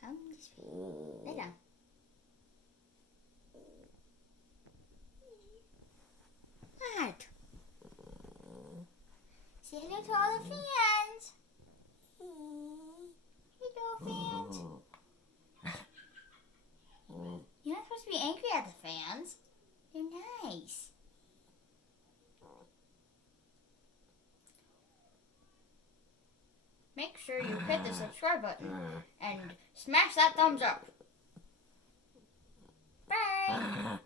Come this way. Lay down. What? Say hello to all the fans. Hello, fans. You're not supposed to be angry at the fans. They're nice. Make sure you hit the subscribe button and smash that thumbs up. Bye!